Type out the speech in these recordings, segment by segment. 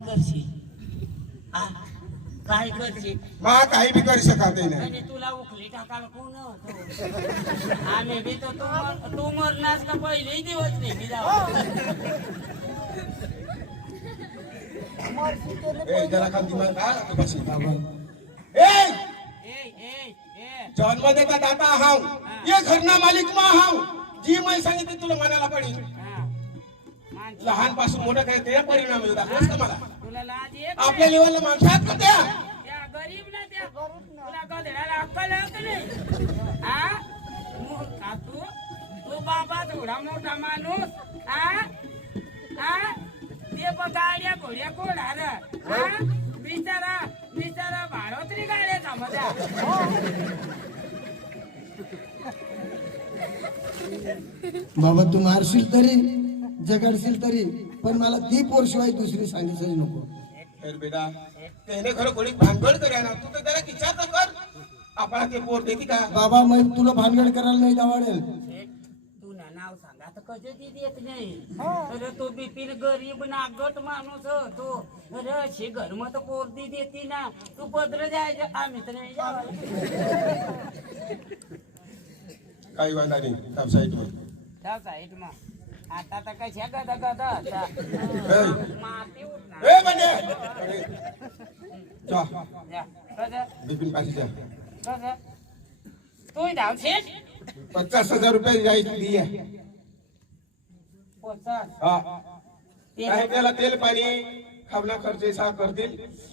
करशी आ, काय करशी मा काही बी करू शकत नाही आणि तुला उखली टाकायला कोण होतो आम्ही बी तर तू मरणास का पहिलेही दिवस नाही मी ए जरा का दिमाग का तू बस जन्म देता दाता हाव ये घरना मालिक मा हाव जी मैं सांगितले तुला म्हणायला पडेल लहानपासून मोठं काय ते परिणाम होता मस्त मला तुला लाज येत आपल्या लेवलला माणसात का त्या त्या गरीब ना त्या तुला गधड्याला अक्कल आहे का नाही हा मूर्खा तू बाबा थोडा मोठा माणूस हा ते बघ गाड्या घोड्या कोणार हा बिचारा भाडोत्री गाड्याचा मजा बाबा तू मारशील तरी जगाडशील तरी पण मला ती पोरशिवाय दुसरी सांगायचं नको. तर बेटा त्याने खरं कोणी भानगड करा ना तू तर त्याला विचार तर कर आपला ते पोर देते का बाबा मग तुला भानगड करायला नाही दावाडेल. तू ना नाव सांगा तर कधी ती देत नाही अरे तो बिपिन गरीब नागट माणूस तो अरे अशी घरम तर पोरदी देती ना तू पत्र द्यायचं आम्ही तर नाही काही वांधा नाही त्या साईडवर त्या साईड मग आता तर कशा गदा माती उठणार ए बंडे जा जा कसं बिपिन पाशी जा कसं तू धावशील 50,000 रुपये जायची दिया पोचाल हा काय त्याला तेल पाणी खावना खर्च सा करतील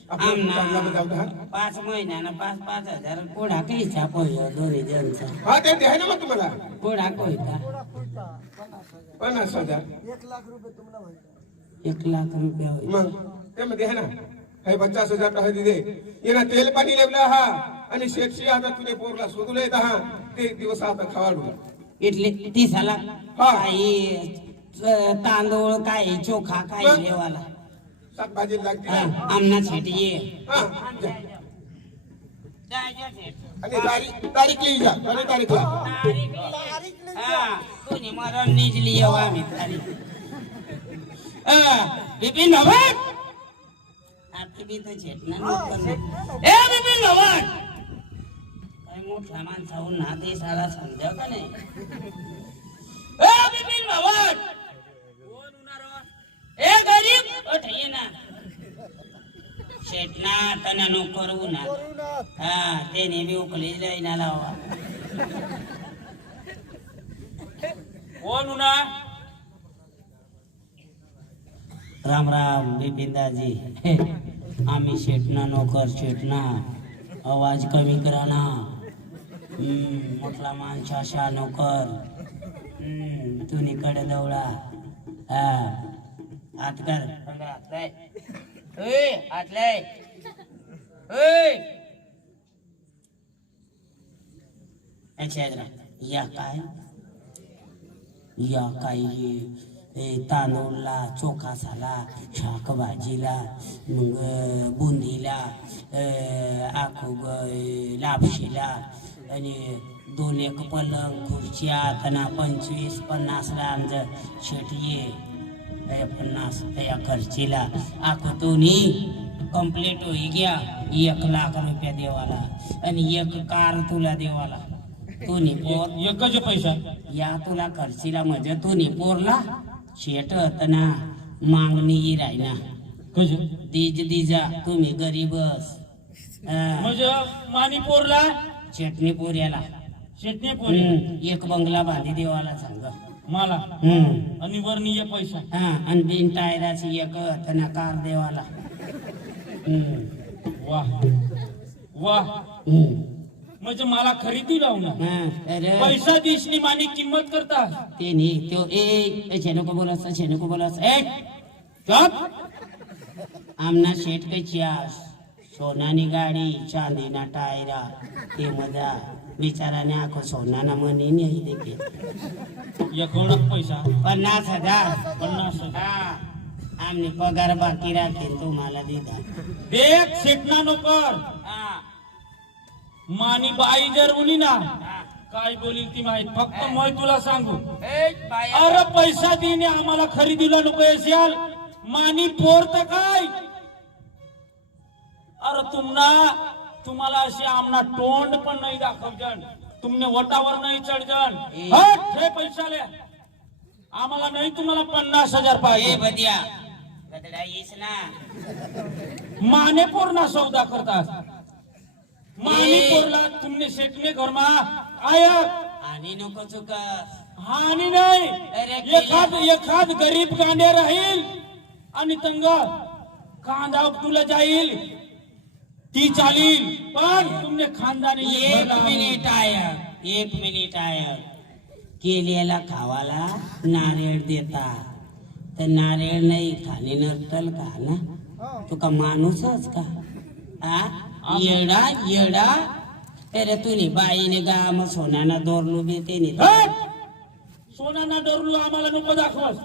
आपण चांगला जाऊ दहा 5 महिन्यानं 5,000 कोणा काही छाप दोरी जनचा हा ते आहे ना मग तुम्हाला कोणा कोयता 50,000 1,00,000 रुपये तुम्हाला माहिती 1,00,000 रुपये होईल मग त्यामध्ये आहे ना हे 50,000 टाका दिले येना तेल पाणी लेवला हा आणि शेतशी आता तुझे पोरला शोधून येत हा ते दिवस आता खवाडू इडली 30,000 काही तांदूळ काही चोखा काही लेवाला शाकभाजी लागते आमना शेट ये हा आणि तारीख लिही जा आणि तारीखला कोणी मरण निजली येवा आम्ही तारीख बिपिन भवन आपली बी तर शेट ना ए बिपिन भवन काय मोठ्या माणसाहून ना देशाला समजा का नाही ए बिपिन भवन ए गरीब ये ना शेट ना तना नो करू ना हा त्याने बी उकली जाईना लावा कोण उना राम राम बिपिनदाजी आम्ही शेटना नोकर शेटना आवाज कमी करा ना मोठला माणसाशा नोकर तुम्ही कडे दौडा हा हात कर हातलाय अच्छा या काय तांदूळला चोखा साला शाक भाजीला मग बुंदीला आखू लापशीला आणि 2 एक पलंग खुर्च्या त्यांना 25-50 ला आमचं शेट ये 50 या खर्चीला आखू तुम्ही कम्प्लीट होई गया 1,00,000 रुपया देवाला आणि 1 कार तुला देवाला तुनी पोर एकच पैसा या तुला खर्चीला म्हणजे तुनी पोरला शेट तना मागणी राहिना कस दीजा तुम्ही गरीबस म्हणजे मानी पोरला शेटणी पोऱ्याला शेटणी पोरी 1 बंगला बांधी देवाला सांग मला आणि वरनी 1 पैसा हा आणि बिन टायराची 1 तना कार देवाला वाह वाह म्हणजे मला खरेदी लावू ना पैसा दिसली माने किंमत करता ते नाही तो ए नको बोलास ए चुप आमना शेट कची सोनानी गाडी चांदीना टायरा ते मजा बिचाराने आखो सोनाना मनी नाही देखे एकोणच पैसा 50,000 आमने पगार बाकी राखेल तुम्हाला दिला देख शेटना नोकर मानी बाई जर बोली ना काय बोलील ती माहित फक्त मैं तुला सांगू अरे पैसा देणे आम्हाला खरेदीला नको असेल मानी पोर तर काय तुम्हाला असे आमना तोंड पण नाही दाखवजन, तुमने वटावर नाही चढजन. ए. हट, हे पैशाले आम्हाला नाही, तुम्हाला 50,000 ए पाहिजे. बदिया गदडा येस ना. मानेपोरना सौदा करतात. मानेपोरला तुमने शेटने घरमा आया आणि नको चुक. हानी नाही. अरे एखाद गरीब कांदे राहील आणि तंग कांदा उपटूला जाईल ती चालील, पण तुमने खानदानी एक मिनिट आय केलेला खावाला नारळ देता तर नारळ नाही खाणे नरतल का ना. तुका माणूसच का आ येडा अरे तुनी बाईने गाम सोनाना दोरलू बेते सोनाना डोरलू आम्हाला नको दाखवस.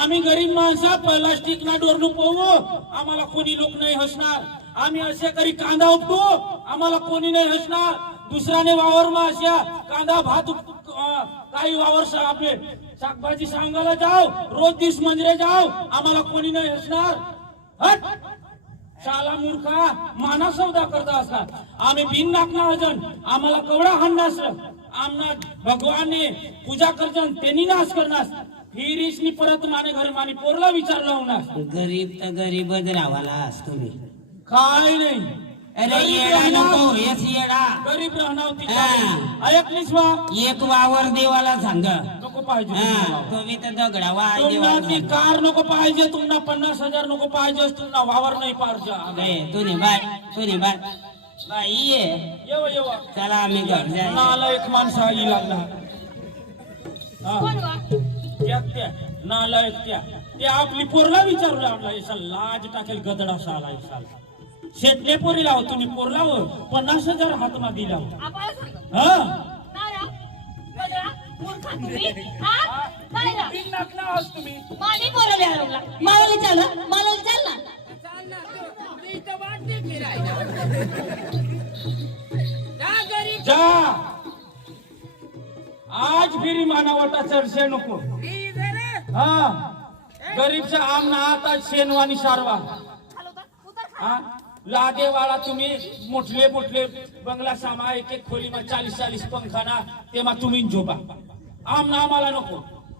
आम्ही गरीब माणसा प्लास्टिक ना डोरलू पाहू, आम्हाला कोणी लोक नाही हसणार. आम्ही असे करी कांदा उपटू, आम्हाला कोणी नाही हसणार. दुसऱ्याने वावर मा अशा कांदा भात काही वावर आपले शाकभाजी सांगायला जाव, रोज 30 मंजरे जाव, आम्हाला कोणी नाही हसणार. हट शाला मूर्खा, माना सौदा करता असतात. आम्ही बिन नाकना हजन, आम्हाला कवडा हाणनास आमना भगवानने पूजा करजन त्यांनी नाश करनास. फिरीसनी परत माने घर माने पोरला विचारला होणार. गरीब तर गरीबच राहावालास तुम्ही. काय नाही. अरे येडा नको हेच येडा. गरीब राहणार होती. हा. ऐकलीस वा, एक वावर देवाला सांग. नको पाहिजे हा तुम्हाला. तुम्ही तर दगडा वाय तुम्हाला ती देवाला कार नको पाहिजे, तुम्हाला 50,000 नको पाहिजे, तुम्हाला वावर नाही पाहिजे. तुने बाई ये येव चला आम्ही घर जाय. नालायक माणसं आई लागला. कोण वा? त्या नालायक त्या आपली पोरला विचारलं आपला येसाल लाज टाकेल गदडा साला येसाल. शेटले पोरी लाव तुम्ही पोर लाव 50,000 हातमा दिला. आम्हाला सांगा. हा नारा, गदरा, मूर्खा तुम्ही? हा? काय रा? बिन नाकना आहात तुम्ही. माने बोलायला हरवला. मला विचार ना. जा आज फिरी मानावटा चर्चे नको. हा गरीबच्या आमना आता शेनवानी सारवा. हा लादेवाला तुम्ही मोठले बंगला सामा एक खोली मा 40 पंखाना तेमा तुम्ही झोपा. आमना आम्हाला नको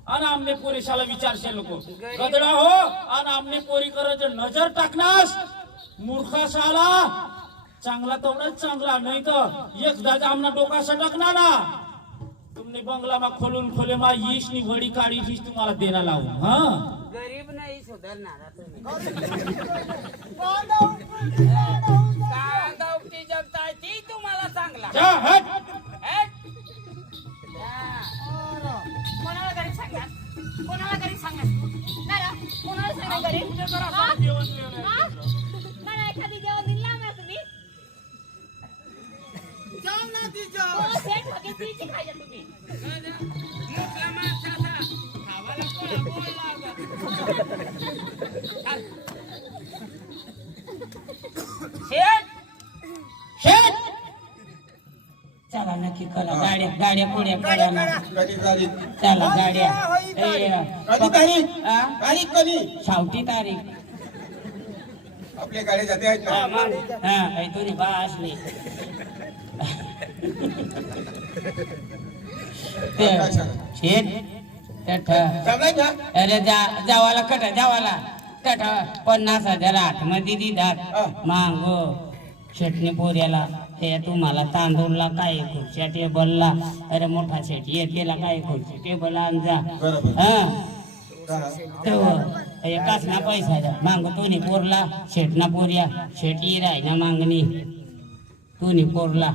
आणि आमने पोरीशाला विचारशे नको. गदडा हो आणि आमने पोरी करत नजर टाकनास मूर्खा साला. चांगला तेवढाच चांगला, नाही तर एकदाच आमना डोका सटकना ना. तुमने बंगला मा खोले मा ईश नी वडी काढी हीच तुम्हाला देना लावू. हा गरीब नाही सुधारणार तुम्ही. कांदा उपटी जगताय ती तुम्हाला चांगला. जा हट. कोणाला गरीब सांगणार? कोणाला गरीब सांगणार? नारा, कोणाला सांगणार गरीब? हा? हा? नारा, एखादी जेवण दिला ना तुम्ही? जाऊ ना ती जाऊ. हो, सेठ भगीरथीची खायला तुम्ही. मोठ्या माणसाचा खावाला कोळा बोल लागत. शेट चला नक्की करा. गाड्या पुढे करा ना. चला गाड्या. कधी तारीख? हा? तारीख कधी? शावटी तारीख. आपल्या गाड्या जाते आहेत हा ना. मग हा काही तुझी बास नाही. शेट चांगलाय ना? अरे जावाला जावाला 50,000 आतमध्ये दिदात मागो शेटने पोऱ्याला. ते तुम्हाला तांदूळला काय खुर्च्या टेबलला. अरे मोठा शेट येतेला काय खुर्ची टेबल आणजा. बरोबर. हा तर एकाच ना पैसा द्या मांग तुनी पोरला शेटना पोऱ्या शेट राय ना मागणी तुनी पोरला.